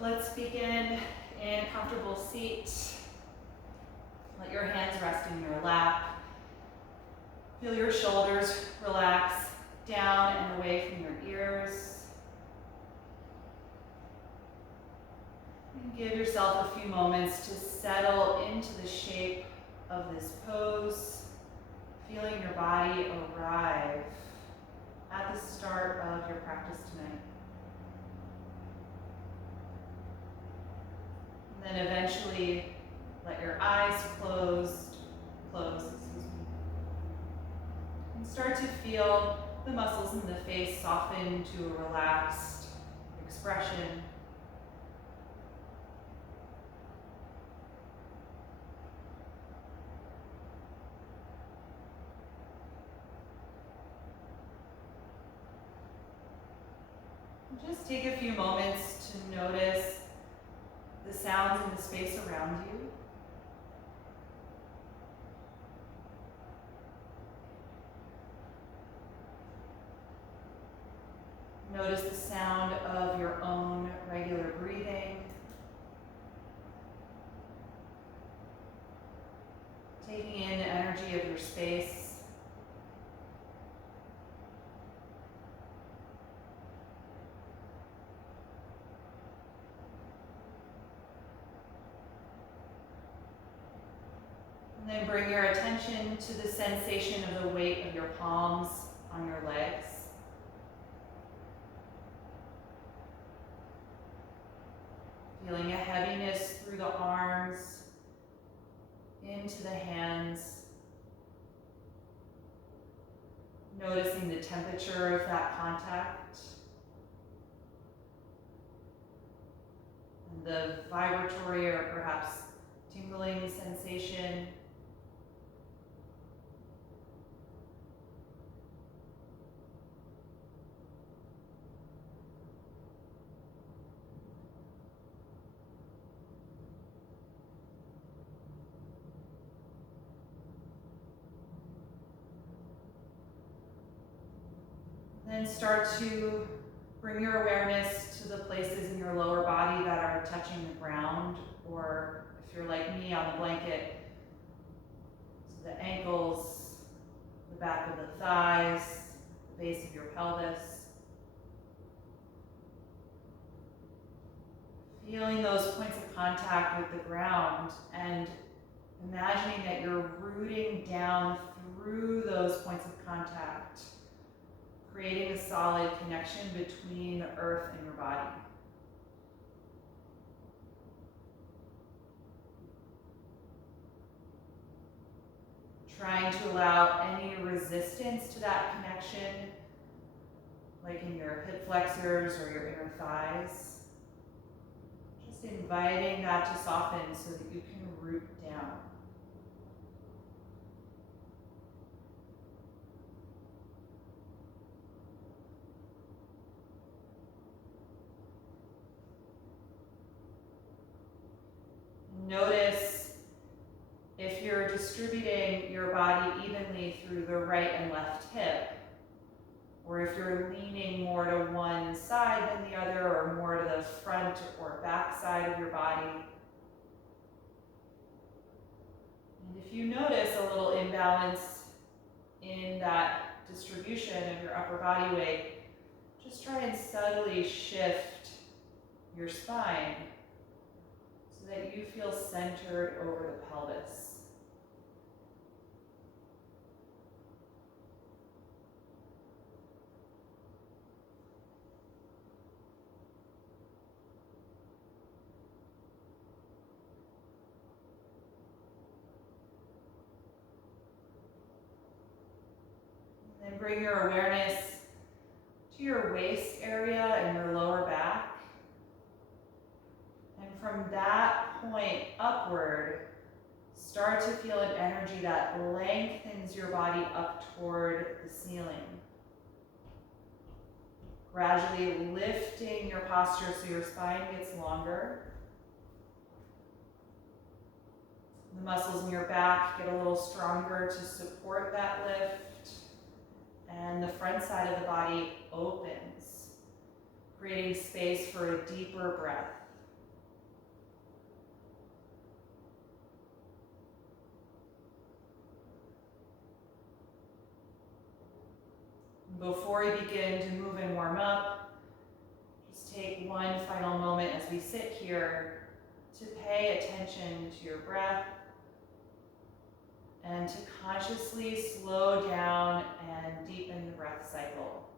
let's begin in a comfortable seat. Let your hands rest in your lap. Feel your shoulders relax down and away from your ears. And give yourself a few moments to settle into the shape of this pose, feeling your body arrive at the start of your practice tonight. And then eventually let your eyes close, and start to feel the muscles in the face soften to a relaxed expression. Just take a few moments to notice the sounds in the space around you. Notice the sound of your own regular breathing. Taking in the energy of your space. And then bring your attention to the sensation of the weight of your palms on your legs. Feeling a heaviness through the arms, into the hands. Noticing the temperature of that contact. And the vibratory or perhaps tingling sensation. Then start to bring your awareness to the places in your lower body that are touching the ground, or if you're like me, on the blanket, so the ankles, the back of the thighs, the base of your pelvis. Feeling those points of contact with the ground and imagining that you're rooting down through those points of contact, creating a solid connection between the earth and your body. Trying to allow any resistance to that connection, like in your hip flexors or your inner thighs. Just inviting that to soften so that you can root down. Notice if you're distributing your body evenly through the right and left hip, or if you're leaning more to one side than the other, or more to the front or back side of your body. And if you notice a little imbalance in that distribution of your upper body weight, just try and subtly shift your spine so that you feel centered over the pelvis. And then bring your awareness to your waist area and your lower back. And from that point upward, start to feel an energy that lengthens your body up toward the ceiling. Gradually lifting your posture so your spine gets longer. The muscles in your back get a little stronger to support that lift. And the front side of the body opens, creating space for a deeper breath. Before we begin to move and warm up, just take one final moment as we sit here to pay attention to your breath and to consciously slow down and deepen the breath cycle.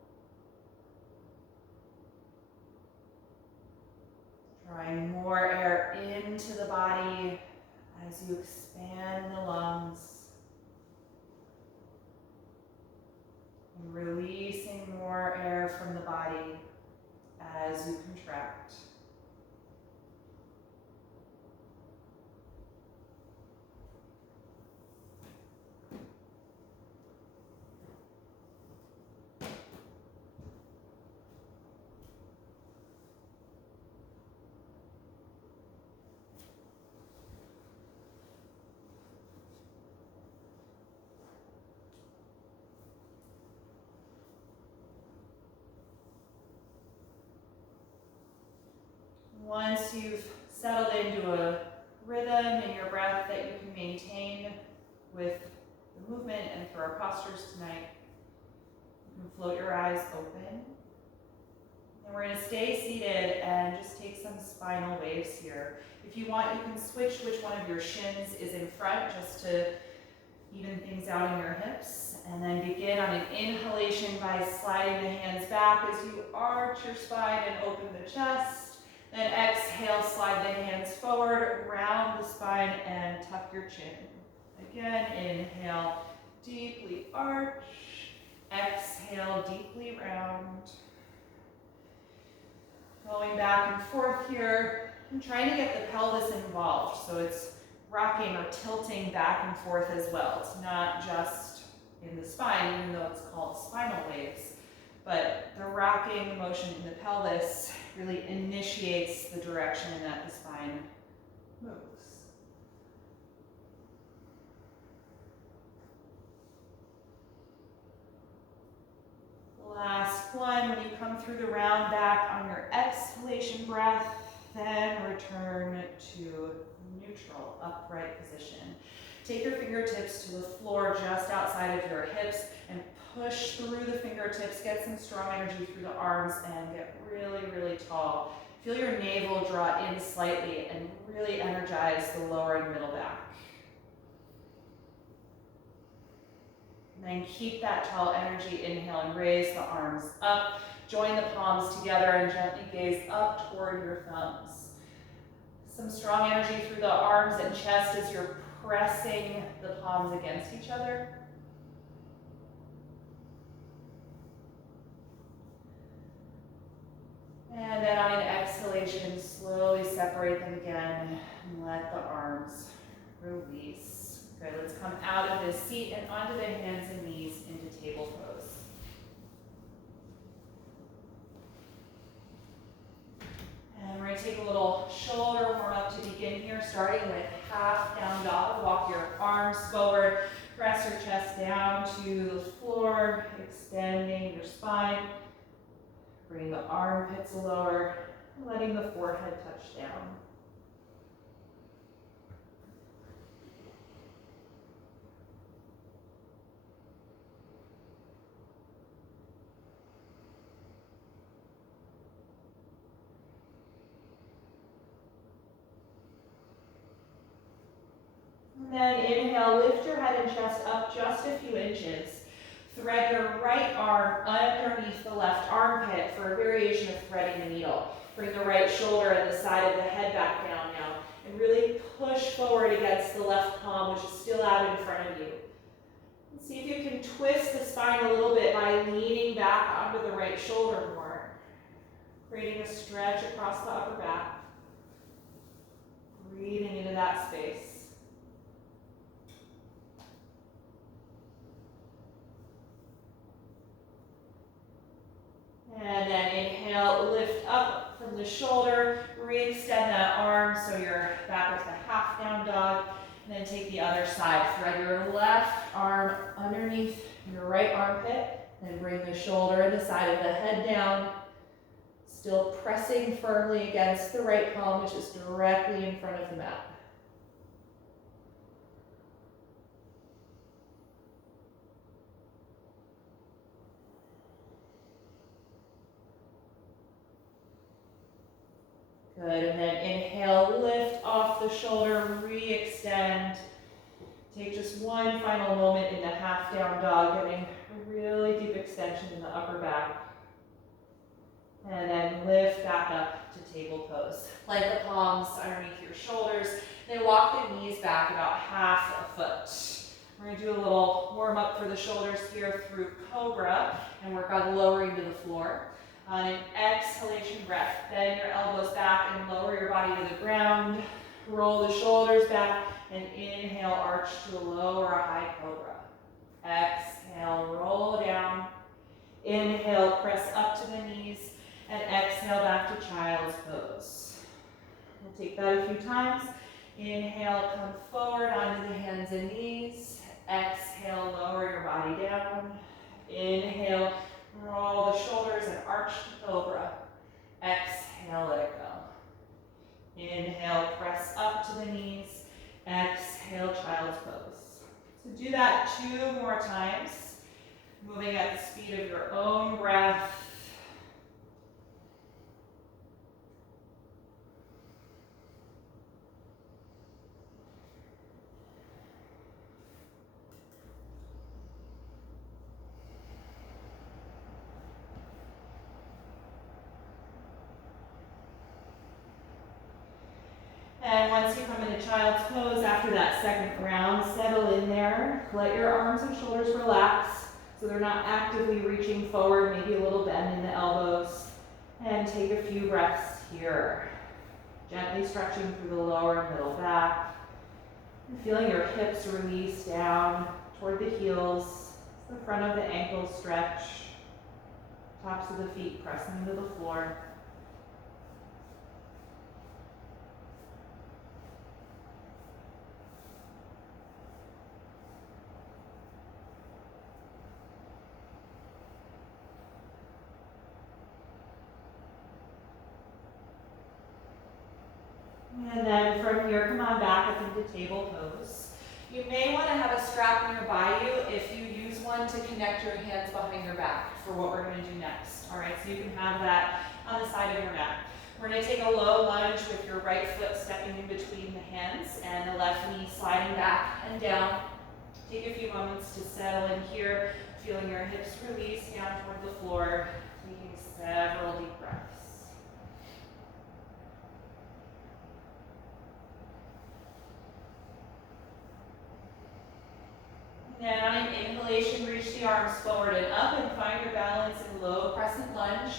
Drawing more air into the body as you expand the lungs. And releasing more air from the body as you contract. Once you've settled into a rhythm in your breath that you can maintain with the movement and through our postures tonight, you can float your eyes open. And we're going to stay seated and just take some spinal waves here. If you want, you can switch which one of your shins is in front just to even things out in your hips. And then begin on an inhalation by sliding the hands back as you arch your spine and open the chest. Then exhale, slide the hands forward, round the spine, and tuck your chin. Again, inhale, deeply arch. Exhale, deeply round. Going back and forth here, and trying to get the pelvis involved. So it's rocking or tilting back and forth as well. It's not just in the spine, even though it's called spinal waves. But the rocking motion in the pelvis really initiates the direction that the spine moves. Last one, when you come through the round back on your exhalation breath, then return to neutral, upright position. Take your fingertips to the floor just outside of your hips and push through the fingertips, get some strong energy through the arms and get really, really tall. Feel your navel draw in slightly and really energize the lower and middle back. And then keep that tall energy, inhale and raise the arms up. Join the palms together and gently gaze up toward your thumbs. Some strong energy through the arms and chest as you're pressing the palms against each other. And then on an exhalation, slowly separate them again and let the arms release. Good, let's come out of this seat and onto the hands and knees into table pose. And we're going to take a little shoulder warm up to begin here, starting with half down dog. Walk your arms forward, press your chest down to the floor, extending your spine. Bring the armpits lower, letting the forehead touch down. And then inhale, lift your head and chest up just a few inches. Thread your right arm underneath the left armpit for a variation of threading the needle. Bring the right shoulder and the side of the head back down now. And really push forward against the left palm, which is still out in front of you. And see if you can twist the spine a little bit by leaning back onto the right shoulder more. Creating a stretch across the upper back. Breathing into that space. And then inhale, lift up from the shoulder, re-extend that arm so you're back with the half down dog. And then take the other side. Thread your left arm underneath your right armpit. Then bring the shoulder and the side of the head down. Still pressing firmly against the right palm, which is directly in front of the mat. Good, and then inhale, lift off the shoulder, re-extend. Take just one final moment in the half down dog, getting a really deep extension in the upper back. And then lift back up to table pose. Plant the palms underneath your shoulders. Then walk the knees back about half a foot. We're going to do a little warm up for the shoulders here through Cobra and work on lowering to the floor. On an exhalation breath, bend your elbows back and lower your body to the ground. Roll the shoulders back and inhale, arch to a low or a high cobra. Exhale, roll down. Inhale, press up to the knees. And exhale back to child's pose. We'll take that a few times. Inhale, come forward onto the hands and knees. Exhale, lower your body down. Inhale, roll the shoulders and arch to cobra. Exhale, let it go. Inhale, press up to the knees. Exhale, child's pose. So do that 2 more times, moving at the speed of your own breath. And once you come into child's pose after that second round, settle in there. Let your arms and shoulders relax so they're not actively reaching forward, maybe a little bend in the elbows. And take a few breaths here. Gently stretching through the lower and middle back. And feeling your hips release down toward the heels, the front of the ankles stretch, tops of the feet pressing into the floor. And then from here, come on back up into table pose. You may want to have a strap nearby you if you use one to connect your hands behind your back for what we're going to do next. All right, so you can have that on the side of your mat. We're going to take a low lunge with your right foot stepping in between the hands and the left knee sliding back and down. Take a few moments to settle in here, feeling your hips release down toward the floor, taking several deep breaths. And on an inhalation, reach the arms forward and up and find your balance in low crescent lunge,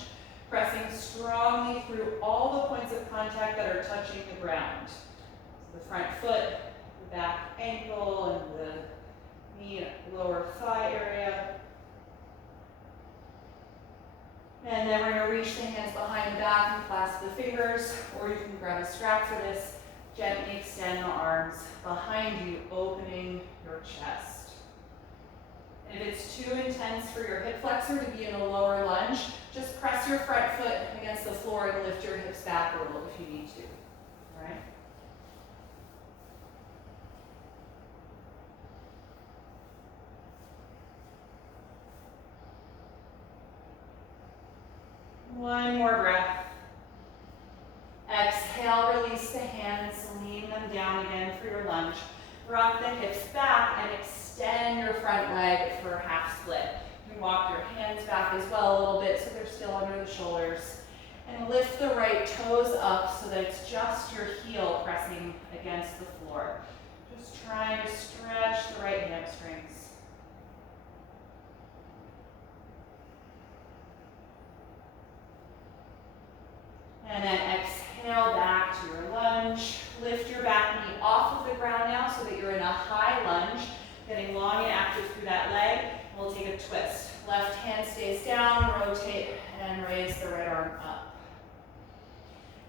pressing strongly through all the points of contact that are touching the ground. So the front foot, the back ankle, and the knee, lower thigh area. And then we're going to reach the hands behind the back and clasp the fingers, or you can grab a strap for this. Gently extend the arms behind you, opening your chest. And if it's too intense for your hip flexor to be in a lower lunge, just press your front foot against the floor and lift your hips back a little if you need to. All right? One more breath. Exhale, release the hands, lean them down again for your lunge. Rock the hips back and extend your front leg for a half split. You can walk your hands back as well a little bit so they're still under the shoulders. And lift the right toes up so that it's just your heel pressing against the floor. Just trying to stretch the right hamstrings. And then exhale back to your lunge. Lift your back knee off of the ground now so that you're in a high lunge, getting long and active through that leg. We'll take a twist. Left hand stays down, rotate, and raise the right arm up.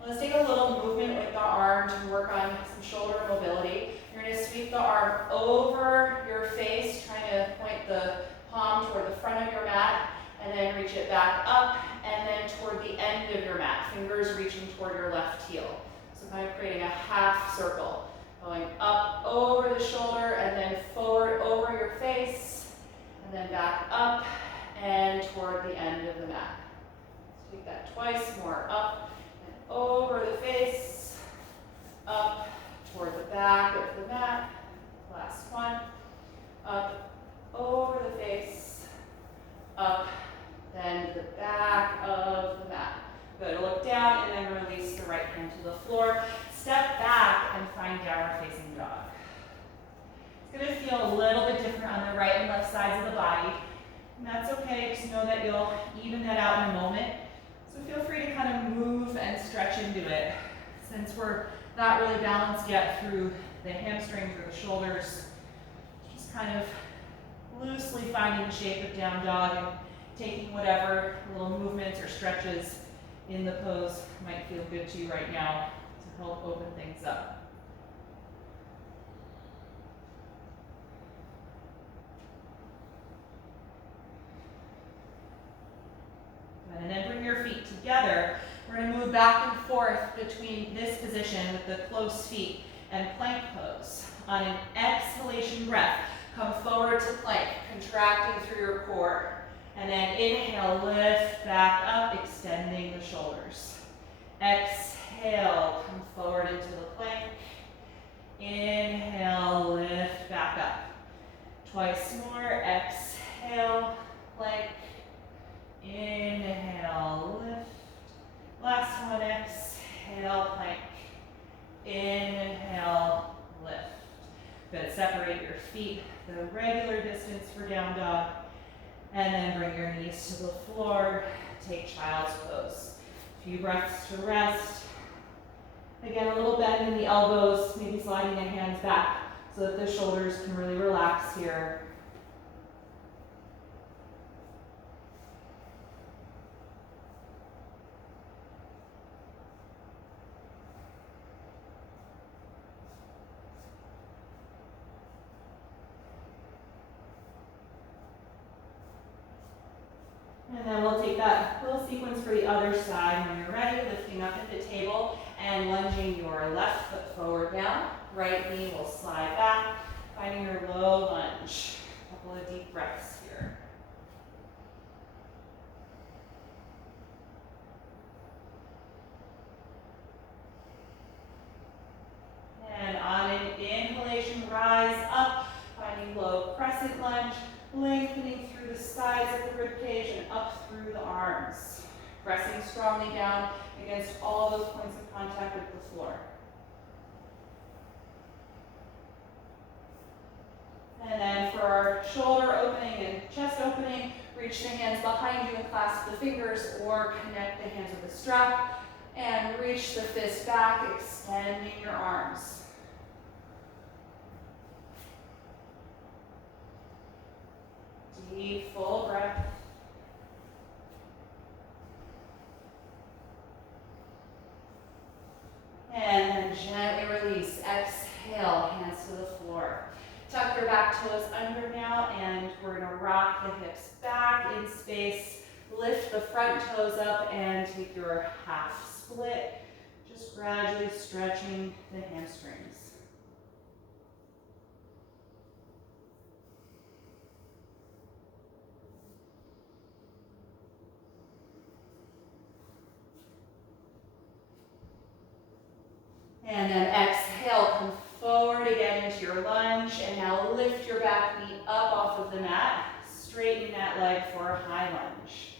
Let's take a little movement with the arm to work on some shoulder mobility. You're going to sweep the arm over your face, trying to point the palm toward the front of your mat, and then reach it back up, and then toward the end of your mat, fingers reaching toward your left heel. So kind of creating a half circle, going up over the shoulder, and then forward over your face, and then back up and toward the end of the mat. Let's take that twice, more up and over the face, up toward the back of the mat. Last one. Up over the face, up, then to the back of the mat. Good. Look down and then release the right hand to the floor. Step back and find downward facing dog. It's going to feel a little bit different on the right and left sides of the body. And that's okay. Just know that you'll even that out in a moment. So feel free to kind of move and stretch into it. Since we're not really balanced yet through the hamstrings or the shoulders, just kind of loosely finding the shape of down dog and taking whatever little movements or stretches in the pose might feel good to you right now to help open things up. And then bring your feet together. We're going to move back and forth between this position with the closed feet and plank pose. On an exhalation breath, come forward to plank, contracting through your core. And then inhale, lift back up, extending the shoulders. Exhale, come forward into the plank. Inhale, lift back up. Twice more, exhale, plank. Inhale, lift. Last one, exhale, plank. Inhale, lift. Good, separate your feet the regular distance for down dog. And then bring your knees to the floor. Take child's pose. A few breaths to rest. Again, a little bend in the elbows, maybe sliding the hands back so that the shoulders can really relax here. And then we'll take that little sequence for the other side when you're ready, lifting up at the table and lunging your left foot forward down. Right knee will slide back, finding your low lunge. A couple of deep breaths here. And on an inhalation, rise up, finding low crescent lunge, lengthening through the sides of the ribcage and up through the arms. Pressing strongly down against all those points of contact with the floor. And then for our shoulder opening and chest opening, reach the hands behind you and clasp the fingers or connect the hands with the strap and reach the fist back, extending your arms. Deep, full breath. And then gently release. Exhale, hands to the floor. Tuck your back toes under now, and we're going to rock the hips back in space. Lift the front toes up and take your half split. Just gradually stretching the hamstrings. And then exhale, come forward again into your lunge, and now lift your back knee up off of the mat. Straighten that leg for a high lunge.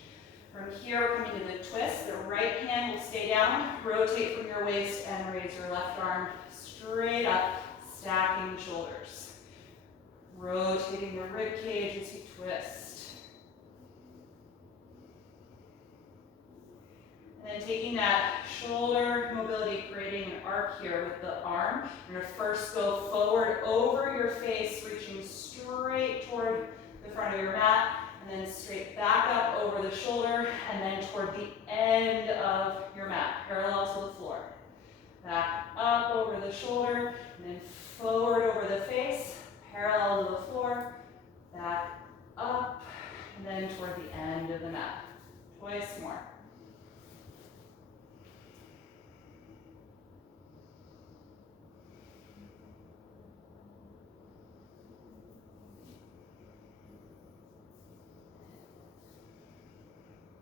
From here, coming to the twist, the right hand will stay down, rotate from your waist, and raise your left arm straight up, stacking the shoulders. Rotating the rib cage as you twist. And then taking that shoulder mobility, creating an arc here with the arm. You're going to first go forward over your face, reaching straight toward the front of your mat, and then straight back up over the shoulder, and then toward the end of your mat, parallel to the floor. Back up over the shoulder, and then forward over the face, parallel to the floor, back up, and then toward the end of the mat. Twice more.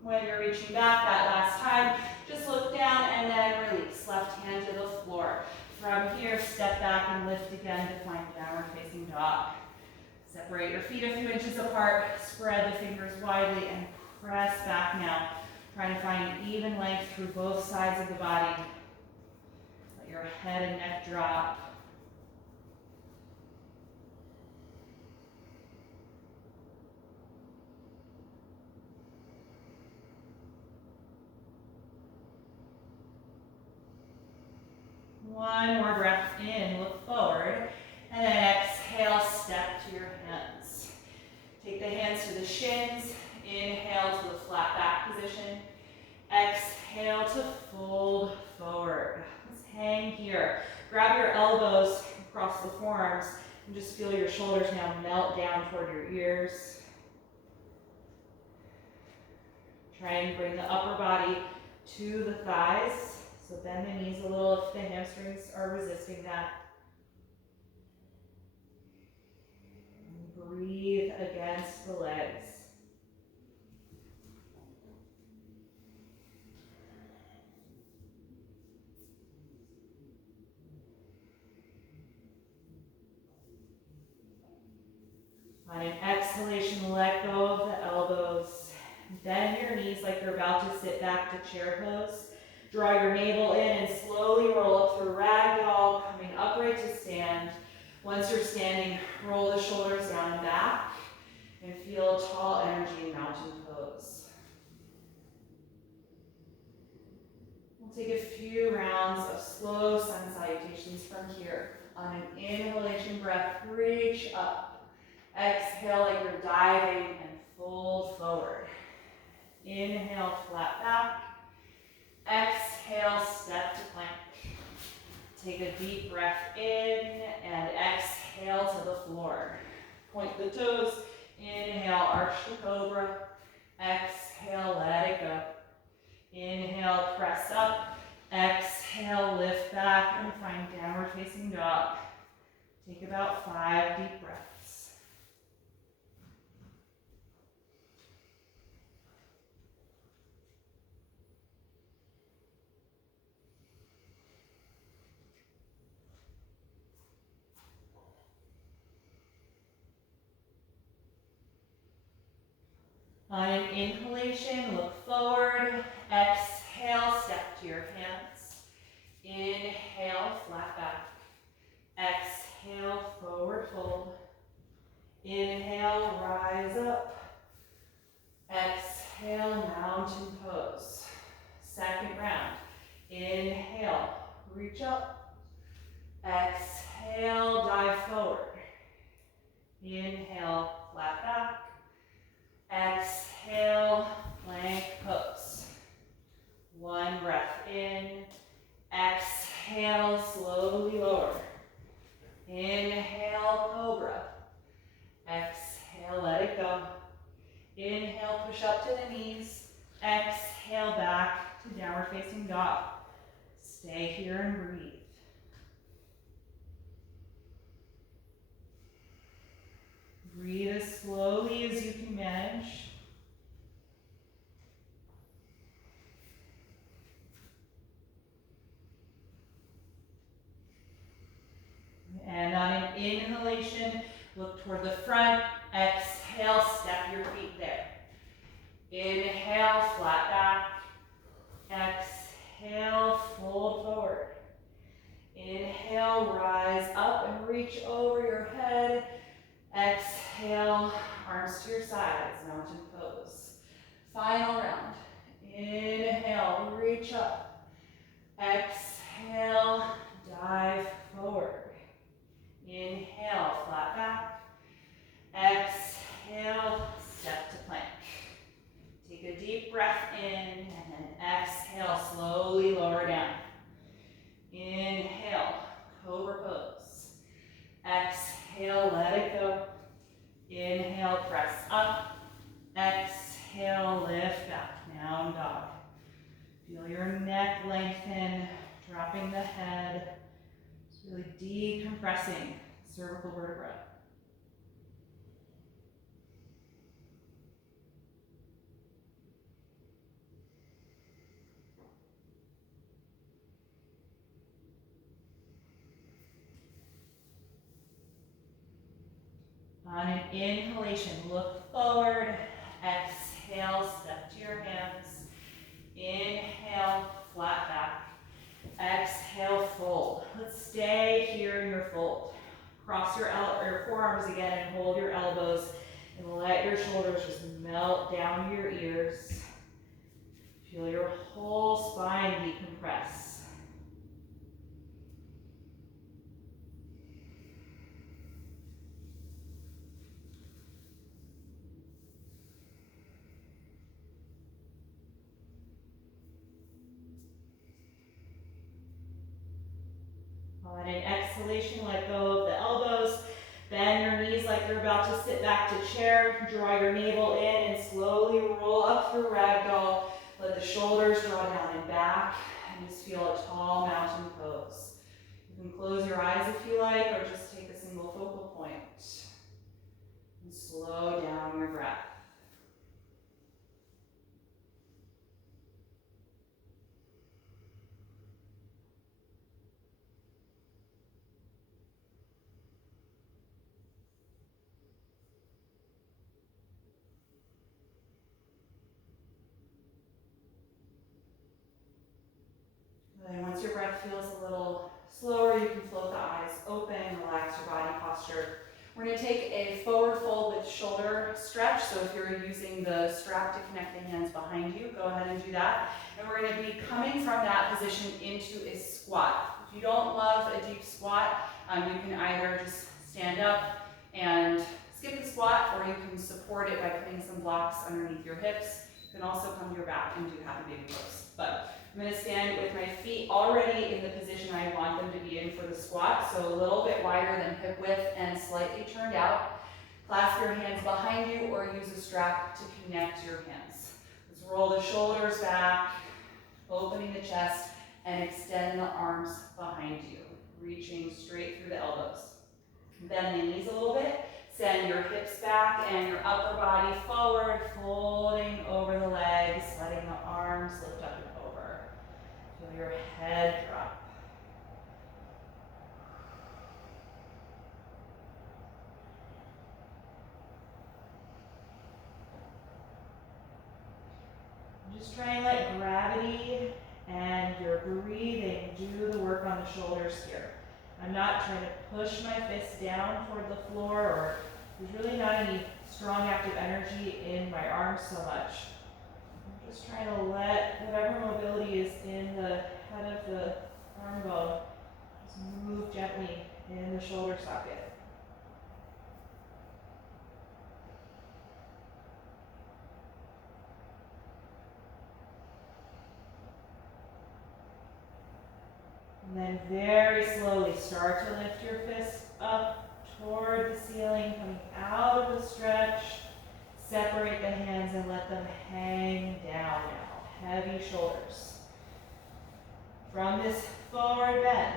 When you're reaching back that last time, just look down and then left hand to the floor. From here, step back and lift again to find downward facing dog. Separate your feet a few inches apart, spread the fingers widely, and press back now. Trying to find even length through both sides of the body. Let your head and neck drop. One more breath in, look forward, and then exhale, step to your hands. Take the hands to the shins, inhale to the flat back position, exhale to fold forward. Let's hang here. Grab your elbows across the forearms and just feel your shoulders now melt down toward your ears. Try and bring the upper body to the thighs. So bend the knees a little if the hamstrings are resisting that. And breathe against the legs. On an exhalation, let go of the elbows. Bend your knees like you're about to sit back to chair pose. Draw your navel in and slowly roll up through ragdoll, coming upright to stand. Once you're standing, roll the shoulders down and back, and feel tall energy in mountain pose. We'll take a few rounds of slow sun salutations from here. On an inhalation breath, reach up. Exhale like you're diving and fold forward. Inhale, flat back. Exhale, step to plank. Take a deep breath in and exhale to the floor. Point the toes. Inhale, arch the cobra. Exhale, let it go. Inhale, press up. Exhale, lift back and find downward facing dog. Take about 5 deep breaths. On an inhalation, look forward. Exhale, step to your hands. Inhale, flat back. Exhale, forward fold. Inhale, rise up. Exhale, mountain pose. Second round. Inhale, reach up. Exhale, dive forward. Inhale, flat back. Exhale, plank pose. One breath in. Exhale, slowly lower. Inhale, cobra. Exhale, let it go. Inhale, push up to the knees. Exhale, back to downward facing dog. Stay here and breathe. Breathe as slowly as you can manage. And on an inhalation, look toward the front. Exhale, step your feet there. Inhale, flat back. Exhale, fold forward. Inhale, rise up and reach over your head. Exhale, arms to your sides, mountain pose. Final round. Inhale, reach up. Exhale, dive forward. Inhale, flat back. Exhale, step to plank. Take a deep breath in and then exhale, slowly lower down. Inhale, cobra pose. Exhale, let it go. Inhale, press up. Exhale, lift back, down dog. Feel your neck lengthen, dropping the head. Just really decompressing cervical vertebra. On an inhalation, look forward. Exhale, step to your hands. Inhale, flat back. Exhale, fold. Let's stay here in your fold. Cross your forearms again and hold your elbows and let your shoulders just melt down to your ears. Feel your whole spine decompress. On an exhalation, let go of the elbows. Bend your knees like you're about to sit back to chair. Draw your navel in and slowly roll up through ragdoll. Let the shoulders draw down and back, and just feel a tall mountain pose. You can close your eyes if you like, or just take a single focal point. And slow down your breath. And once your breath feels a little slower, you can float the eyes open, relax your body posture. We're going to take a forward fold with shoulder stretch. So if you're using the strap to connect the hands behind you, go ahead and do that. And we're going to be coming from that position into a squat. If you don't love a deep squat, you can either just stand up and skip the squat, or you can support it by putting some blocks underneath your hips. You can also come to your back and do happy baby pose. But I'm going to stand with my feet already in the position I want them to be in for the squat, so a little bit wider than hip width and slightly turned out. Clasp your hands behind you or use a strap to connect your hands. Let's roll the shoulders back, opening the chest, and extend the arms behind you, reaching straight through the elbows. Bend the knees a little bit. Send your hips back and your upper body forward, folding over the legs, letting the arms lift up and over. Feel your head drop. Just try and let gravity and your breathing do the work on the shoulders here. I'm not trying to push my fists down toward the floor, or there's really not any strong active energy in my arms so much. I'm just trying to let whatever mobility is in the head of the arm bone just move gently in the shoulder socket. And then very slowly start to lift your fists up toward the ceiling, coming out of the stretch. Separate the hands and let them hang down now. Heavy shoulders. From this forward bend,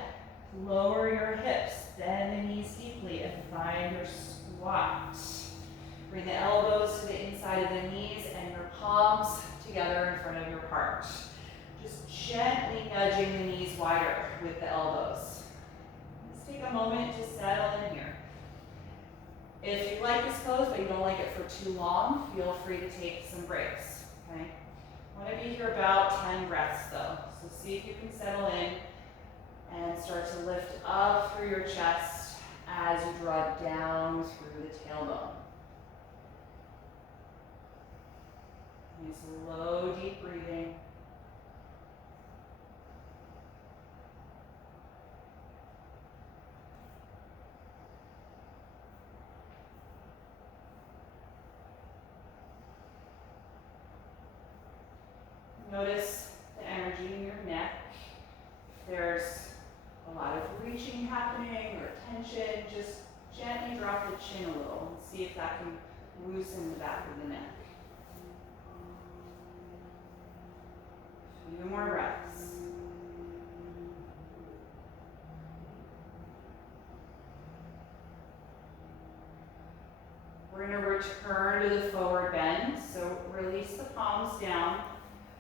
lower your hips, bend the knees deeply, and find your squat. Bring the elbows to the inside of the knees and your palms together in front of your heart. Just gently nudging the knees wider with the elbows. Let's take a moment to settle in here. If you like this pose but you don't like it for too long, feel free to take some breaks, okay? I want to be here about 10 breaths though, so see if you can settle in and start to lift up through your chest as you draw down through the tailbone. Nice low, deep breathing. Notice the energy in your neck. If there's a lot of reaching happening or tension, just gently drop the chin a little and see if that can loosen the back of the neck. A few more breaths. We're going to return to the forward bend, so release the palms down.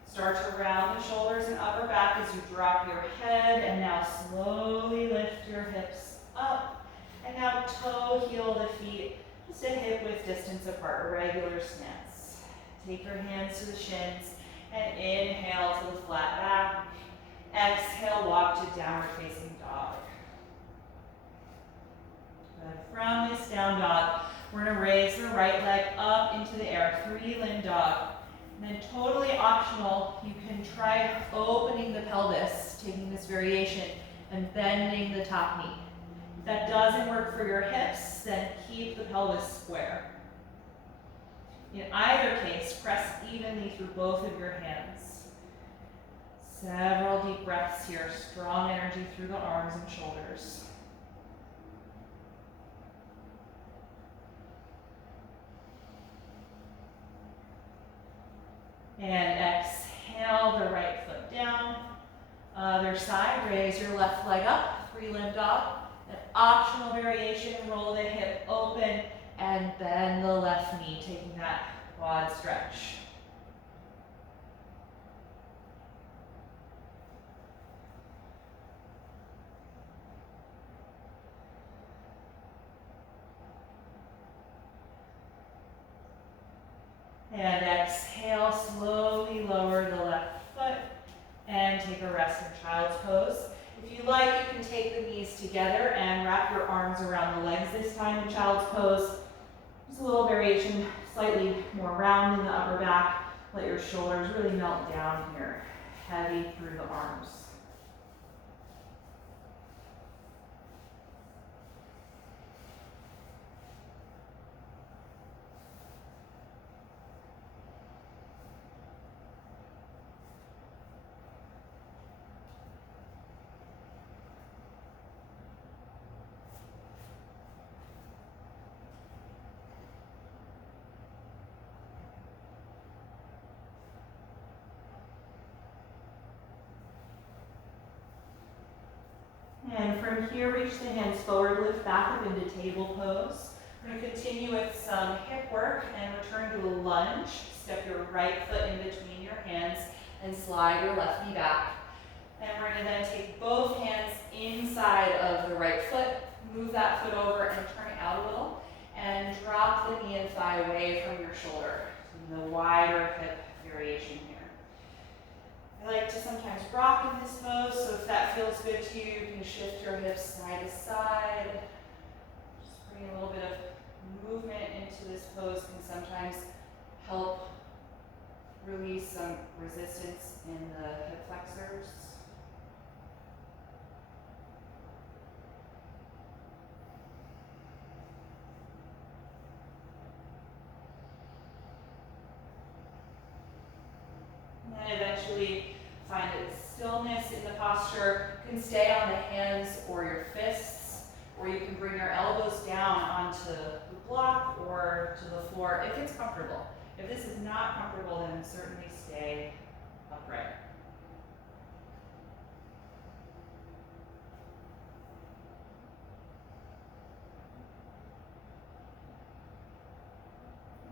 Start to round the shoulders and upper back as you drop your head, and now slowly lift your hips up. And now toe heel the feet Just a hip width distance apart, a regular stance. Take your hands to the shins and inhale to the flat back. Exhale, walk to downward facing dog. Good. From this down dog, we're gonna raise the right leg up into the air, 3-limb dog. And then totally optional, you can try opening the pelvis, taking this variation and bending the top knee. If that doesn't work for your hips, then keep the pelvis square. In either case, press evenly through both of your hands. Several deep breaths here, strong energy through the arms and shoulders. And exhale the right foot down. Other side, raise your left leg up, 3-limb dog. An optional variation, roll the hip open and bend the left knee, taking that quad stretch. And exhale, slowly lower the left foot and take a rest in child's pose. If you like, you can take the knees together and wrap your arms around the legs this time in child's pose. Just a little variation, slightly more round in the upper back. Let your shoulders really melt down here, heavy through the arms. And from here, reach the hands forward, lift back up into table pose. We're going to continue with some hip work and return to a lunge. Step your right foot in between your hands and slide your left knee back. And we're going to then take both hands inside of the right foot, move that foot over and turn it out a little, and drop the knee and thigh away from your shoulder. In the wider hip variation here. I like to sometimes rock in this pose, so if that feels good to you, you can shift your hips side to side. Just bring a little bit of movement into this pose can sometimes help release some resistance in the hip flexors. And then eventually find a stillness in the posture. You can stay on the hands or your fists, or you can bring your elbows down onto the block or to the floor if it's comfortable. If this is not comfortable, then certainly stay upright.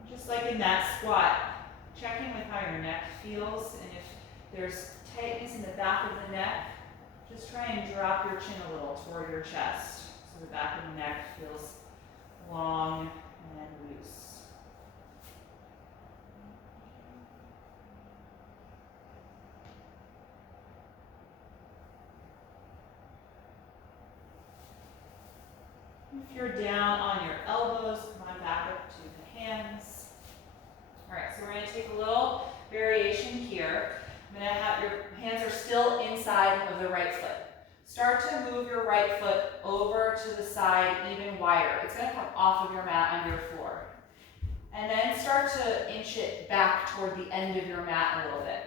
Just like in that squat, checking with how your neck feels, and if there's tightness in the back of the neck, just try and drop your chin a little toward your chest so the back of the neck feels long and loose. If you're down on your elbows, come on back up to the hands. All right, so we're going to take a little variation here. I'm going to have your hands are still inside of the right foot. Start to move your right foot over to the side even wider. It's going to come off of your mat on your floor. And then start to inch it back toward the end of your mat a little bit.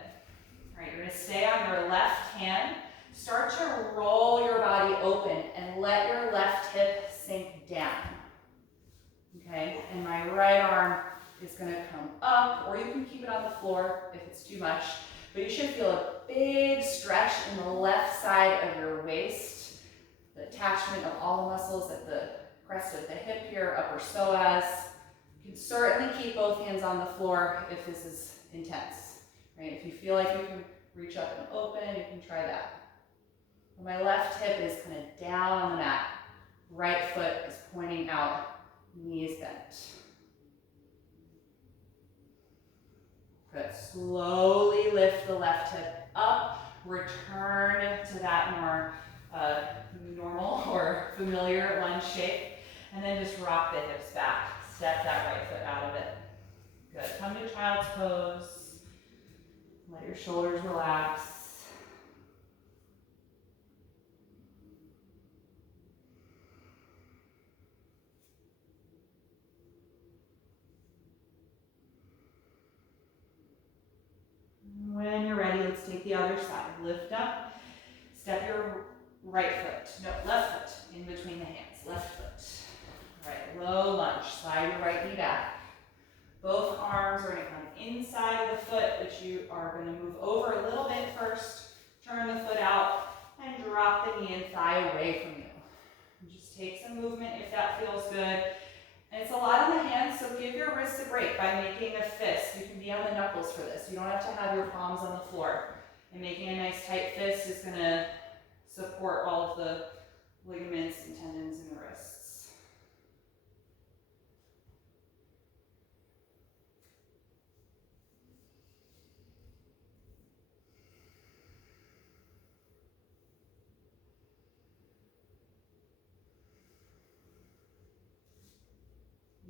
All right, you're going to stay on your left hand. Start to roll your body open and let your left hip sink down. Okay, and my right arm is going to come up, or you can keep it on the floor if it's too much. But you should feel a big stretch in the left side of your waist, the attachment of all the muscles at the crest of the hip here, upper psoas. You can certainly keep both hands on the floor if this is intense. Right? If you feel like you can reach up and open, you can try that. My left hip is kind of down on the mat. Right foot is pointing out Knees bent. Good. Slowly lift the left hip up. Return to that more normal or familiar lunge shape. And then just rock the hips back. Step that right foot out of it. Good. Come to child's pose. Let your shoulders relax. When you're ready, let's take the other side. Lift up. Step your right foot, no, left foot in between the hands. Left foot. All right, low lunge. Slide your right knee back. Both arms are going to come inside of the foot, but you are going to move over a little bit first. Turn the foot out and drop the knee and thigh away from you. And just take some movement if that feels good. And it's a lot in the hands, so give your wrists a break by making a fist. You can be on the knuckles for this. You don't have to have your palms on the floor. And making a nice tight fist is going to support all of the ligaments and tendons in the wrists.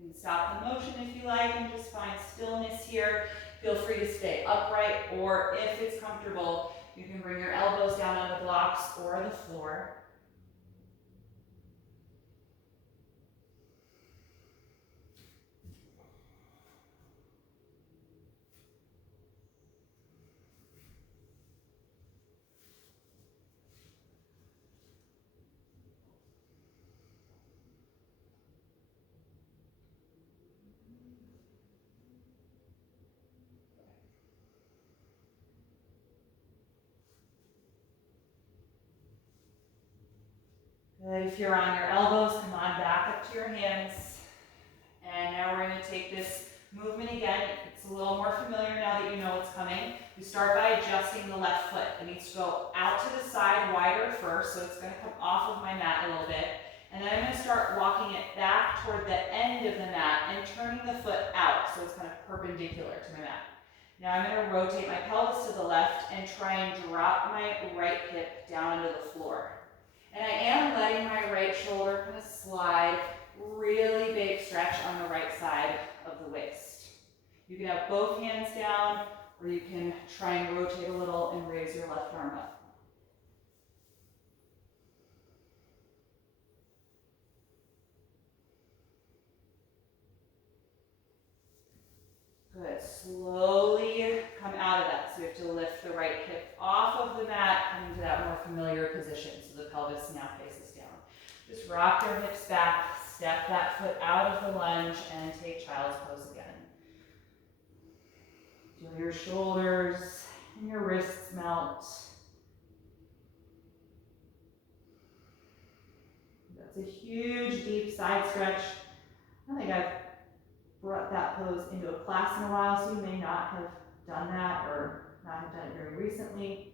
You can stop the motion if you like and just find stillness here. Feel free to stay upright, or if it's comfortable, you can bring your elbows down on the blocks or the floor. Good. If you're on your elbows, come on back up to your hands. And now we're going to take this movement again. It's a little more familiar now that you know what's coming. You start by adjusting the left foot. It needs to go out to the side wider first, so it's going to come off of my mat a little bit. And then I'm going to start walking it back toward the end of the mat and turning the foot out, so it's kind of perpendicular to my mat. Now I'm going to rotate my pelvis to the left and try and drop my right hip down into the floor. And I am letting my right shoulder kind of slide, really big stretch on the right side of the waist. You can have both hands down, or you can try and rotate a little and raise your left arm up. Good. Slowly come out of that. So you have to lift the right hip off of the mat, come into that more familiar position. So the pelvis now faces down. Just rock your hips back, step that foot out of the lunge, and take child's pose again. Feel your shoulders and your wrists melt. That's a huge, deep side stretch. I think I've brought that pose into a class in a while, so you may not have done that or not have done it very recently.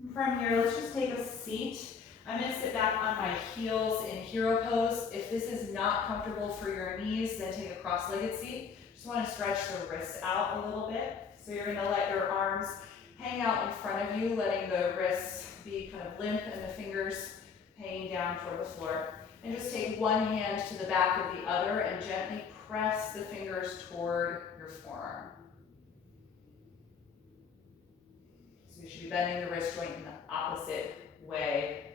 And from here, let's just take a seat. I'm going to sit back on my heels in hero pose. If this is not comfortable for your knees, then take a cross-legged seat. Just want to stretch the wrists out a little bit. So you're going to let your arms hang out in front of you, letting the wrists be kind of limp and the fingers hanging down toward the floor. And just take one hand to the back of the other and gently press the fingers toward your forearm. So you should be bending the wrist joint in the opposite way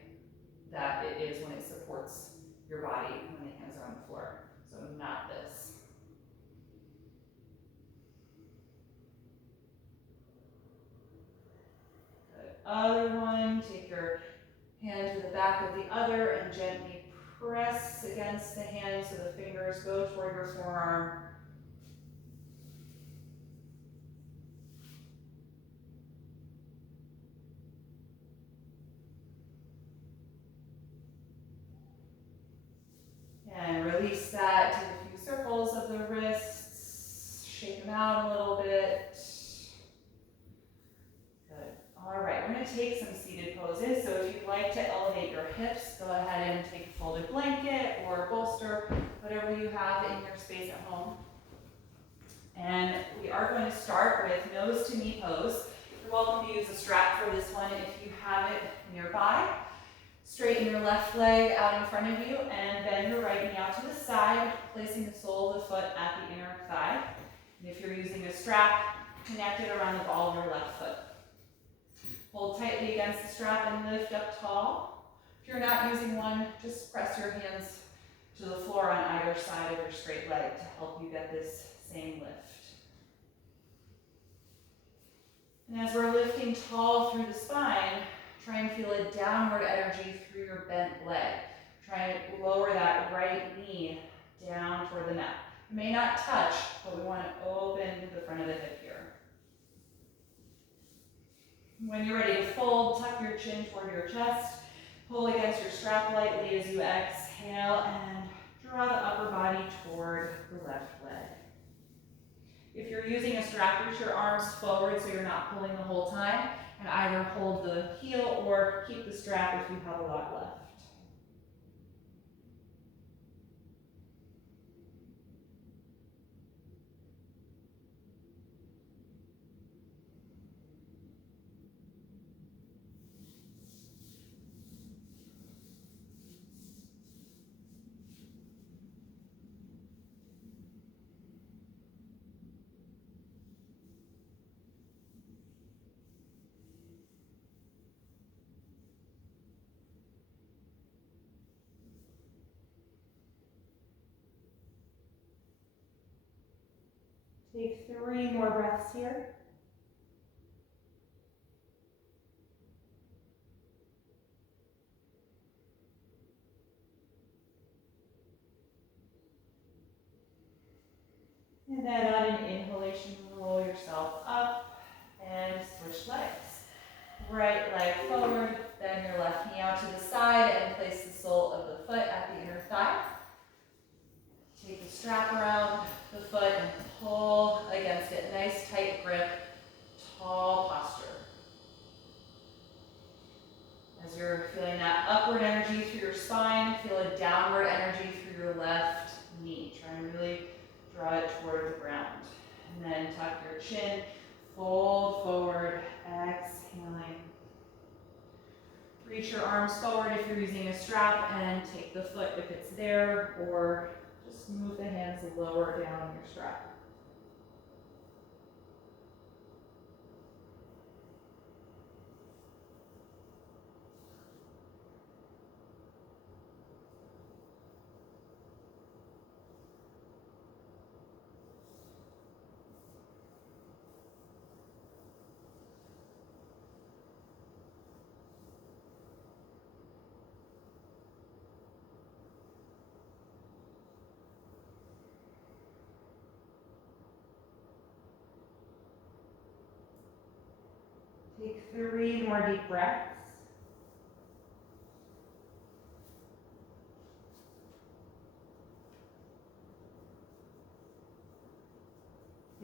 that it is when it supports your body when the hands are on the floor. So not this. Good. Other one, take your hand to the back of the other and gently press against the hand so the fingers go toward your forearm. And release that, take a few circles of the wrists, shake them out a little bit. Good. All right, we're gonna take some seated poses. So if you'd like to elevate your hips, go ahead and take a folded blanket or bolster, whatever you have in your space at home. And we are going to start with nose to knee pose. You're welcome to use a strap for this one if you have it nearby. Straighten your left leg out in front of you and bend your right knee out to the side, placing the sole of the foot at the inner thigh. And if you're using a strap, connect it around the ball of your left foot. Hold tightly against the strap and lift up tall. If you're not using one, just press your hands to the floor on either side of your straight leg to help you get this same lift. And as we're lifting tall through the spine, try and feel a downward energy through your bent leg. Try and lower that right knee down toward the mat. It may not touch, but we want to open the front of the hip here. When you're ready to fold, tuck your chin toward your chest, pull against your strap lightly as you exhale, and draw the upper body toward the left leg. If you're using a strap, reach your arms forward so you're not pulling the whole time, and either hold the heel or keep the strap if you have a lot left. Take 3 more breaths here. And then on an inhalation, roll yourself up and switch legs. Right leg forward, bend your left knee out to the side and place the sole of the foot at the inner thigh. Take the strap around the foot and pull against it. Nice tight grip, tall posture. As you're feeling that upward energy through your spine, feel a downward energy through your left knee. Try and really draw it toward the ground. And then tuck your chin, fold forward, exhaling. Reach your arms forward if you're using a strap and take the foot if it's there, or just move the hands lower down on your strap. Take 3 more deep breaths.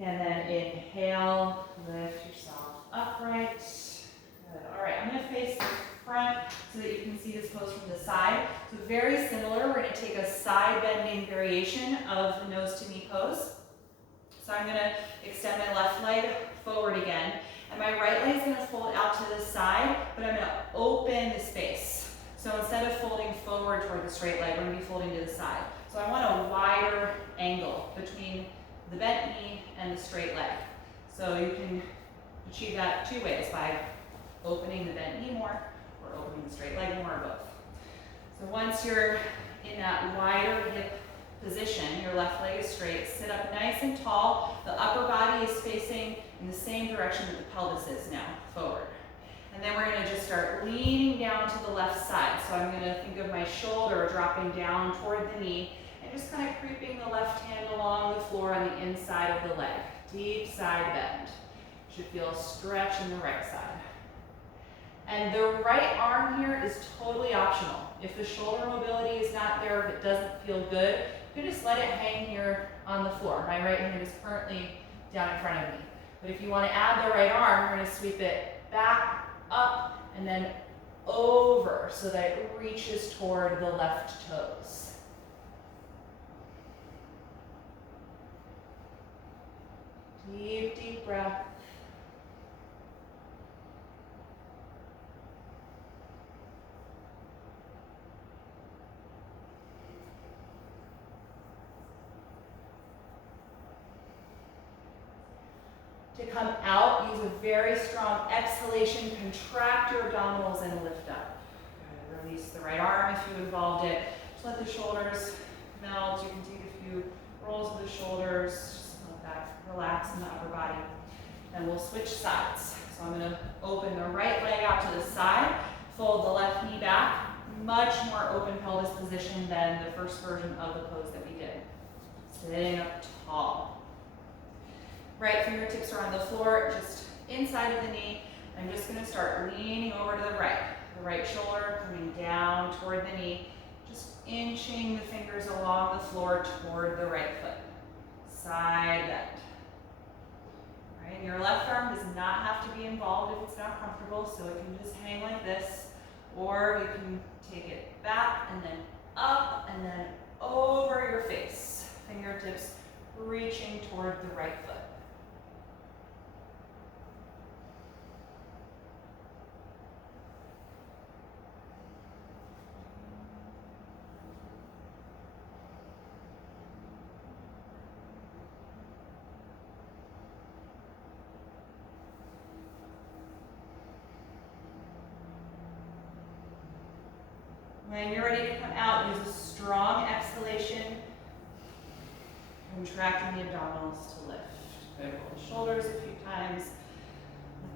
And then inhale, lift yourself upright. Good. All right, I'm going to face the front so that you can see this pose from the side. So very similar, we're going to take a side bending variation of the nose to knee pose. So I'm going to extend my left leg forward again. And my right leg is going to fold out to the side, but I'm going to open the space. So instead of folding forward toward the straight leg, I'm going to be folding to the side. So I want a wider angle between the bent knee and the straight leg. So you can achieve that 2 ways, by opening the bent knee more or opening the straight leg more, or both. So once you're in that wider hip position, your left leg is straight, sit up nice and tall. The upper body is facing in the same direction that the pelvis is now, forward. And then we're going to just start leaning down to the left side. So I'm going to think of my shoulder dropping down toward the knee and just kind of creeping the left hand along the floor on the inside of the leg. Deep side bend. You should feel a stretch in the right side. And the right arm here is totally optional. If the shoulder mobility is not there, if it doesn't feel good, you can just let it hang here on the floor. My right hand is currently down in front of me. But if you want to add the right arm, we're going to sweep it back up and then over so that it reaches toward the left toes. Deep, deep breath. To come out, use a very strong exhalation, contract your abdominals and lift up. Good. Release the right arm if you involved it. Just let the shoulders melt. You can take a few rolls of the shoulders. Just let that relax in the upper body. And we'll switch sides. So I'm going to open the right leg out to the side, fold the left knee back. Much more open pelvis position than the first version of the pose that we did. Sitting up tall. Right fingertips are on the floor, just inside of the knee. I'm just going to start leaning over to the right. The right shoulder coming down toward the knee, just inching the fingers along the floor toward the right foot. Side bend. Right, and your left arm does not have to be involved if it's not comfortable, so it can just hang like this, or you can take it back and then up and then over your face. Fingertips reaching toward the right foot. When you're ready to come out, use a strong exhalation, contracting the abdominals to lift. Good. Roll the shoulders a few times.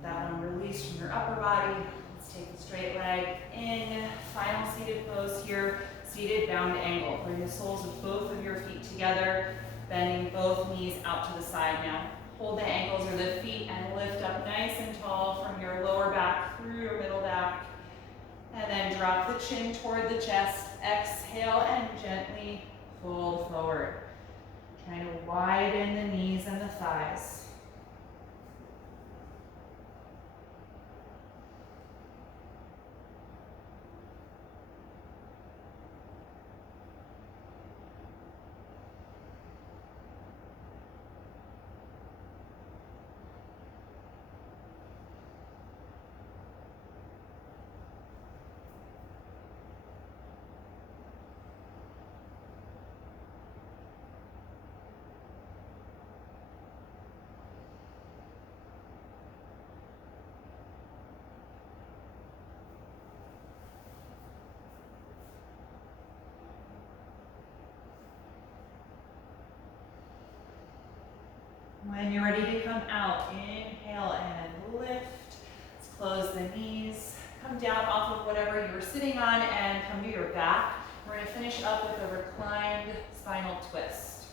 Let that one release from your upper body. Let's take the straight leg in. Final seated pose here, seated bound angle. Bring the soles of both of your feet together, bending both knees out to the side now. Hold the ankles or the feet and lift up nice and tall from your lower back through your middle back. And then drop the chin toward the chest. Exhale and gently fold forward. Trying to widen the knees and the thighs. When you're ready to come out, inhale and lift. Let's close the knees. Come down off of whatever you were sitting on and come to your back. We're going to finish up with a reclined spinal twist.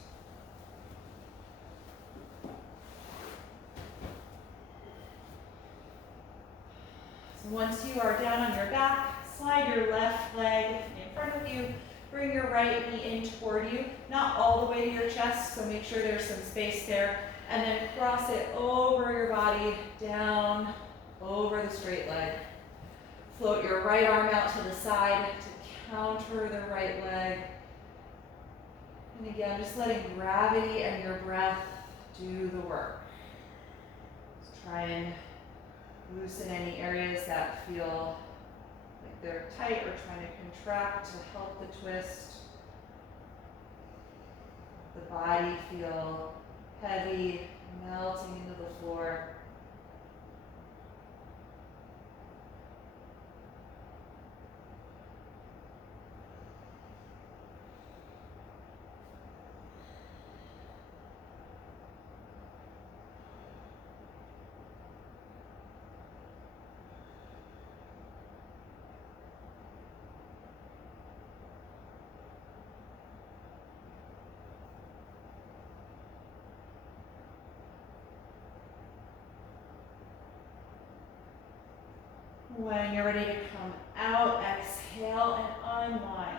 So once you are down on your back, slide your left leg in front of you. Bring your right knee in toward you, not all the way to your chest, so make sure there's some space there. And then cross it over your body, down, over the straight leg. Float your right arm out to the side to counter the right leg. And again, just letting gravity and your breath do the work. Just try and loosen any areas that feel like they're tight or trying to contract to help the twist. The body feel heavy, melting into the floor. When you're ready to come out, exhale and unwind.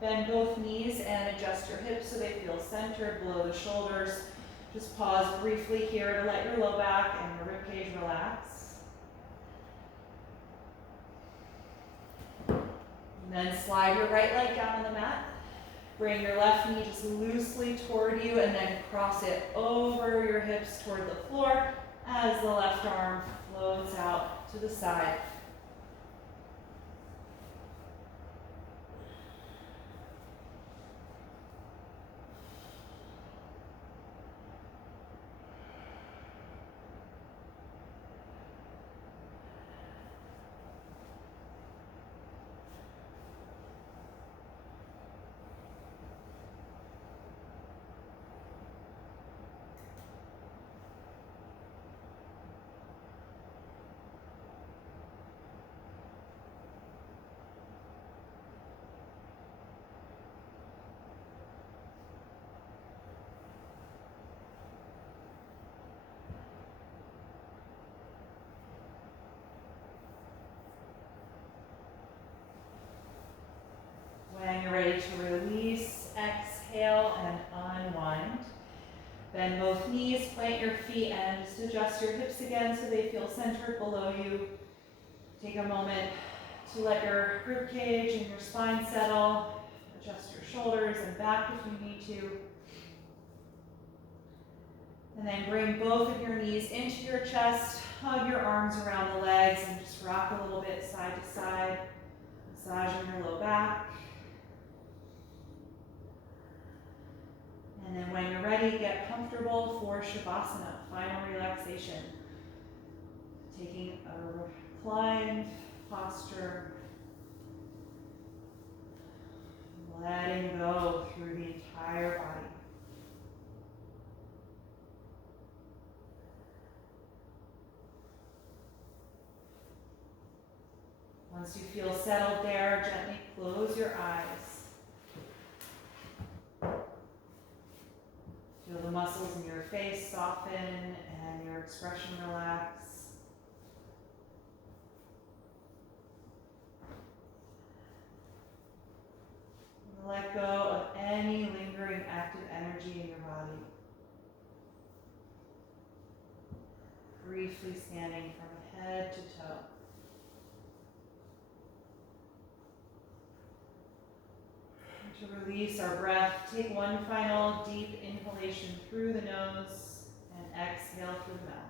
Bend both knees and adjust your hips so they feel centered below the shoulders. Just pause briefly here to let your low back and your ribcage relax. And then slide your right leg down on the mat. Bring your left knee just loosely toward you and then cross it over your hips toward the floor as the left arm floats out to the side. When you're ready to release, exhale and unwind. Bend both knees, plant your feet, and just adjust your hips again so they feel centered below you. Take a moment to let your rib cage and your spine settle. Adjust your shoulders and back if you need to. And then bring both of your knees into your chest, hug your arms around the legs, and just rock a little bit side to side, massaging your low back. And then when you're ready, get comfortable for Shavasana, final relaxation. Taking a reclined posture, letting go through the entire body. Once you feel settled there, gently close your eyes. Feel the muscles in your face soften and your expression relax. Let go of any lingering active energy in your body. Briefly scanning from head to toe. To release our breath, take one final deep inhalation through the nose and exhale through the mouth.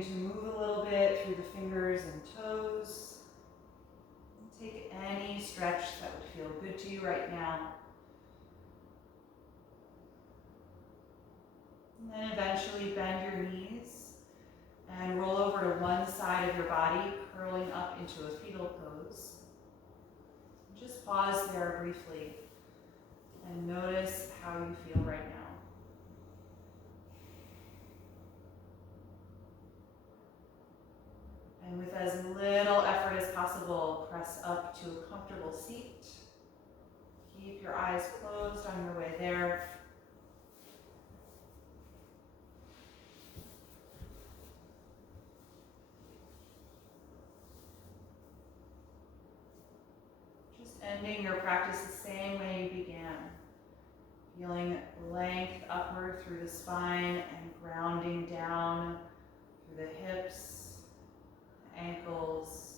begin to move a little bit through the fingers and toes. Take any stretch that would feel good to you right now. And then eventually bend your knees and roll over to one side of your body, curling up into a fetal pose. Just pause there briefly and notice how you feel right now. And with as little effort as possible, press up to a comfortable seat. Keep your eyes closed on your way there. Just ending your practice the same way you began. Feeling length upward through the spine and grounding down through the hips, the ankles,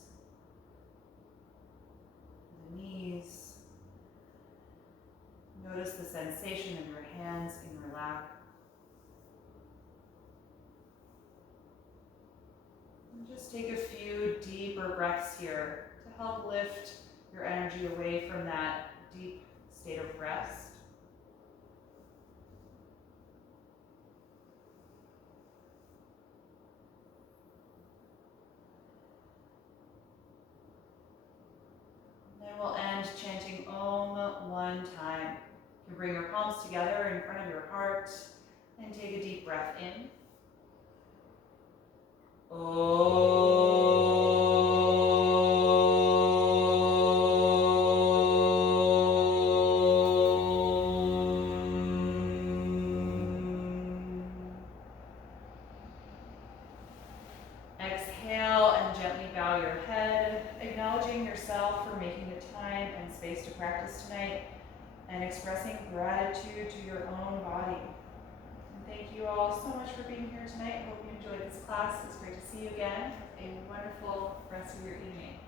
the knees. Notice the sensation of your hands in your lap. And just take a few deeper breaths here to help lift your energy away from that deep state of rest. Then we'll end chanting Om one time. You can bring your palms together in front of your heart and take a deep breath in. Om. Exhale and gently bow your head, acknowledging yourself for making the time and space to practice tonight and expressing gratitude to your own body. And thank you all so much for being here tonight. I hope you enjoyed this class. It's great to see you again. Have a wonderful rest of your evening.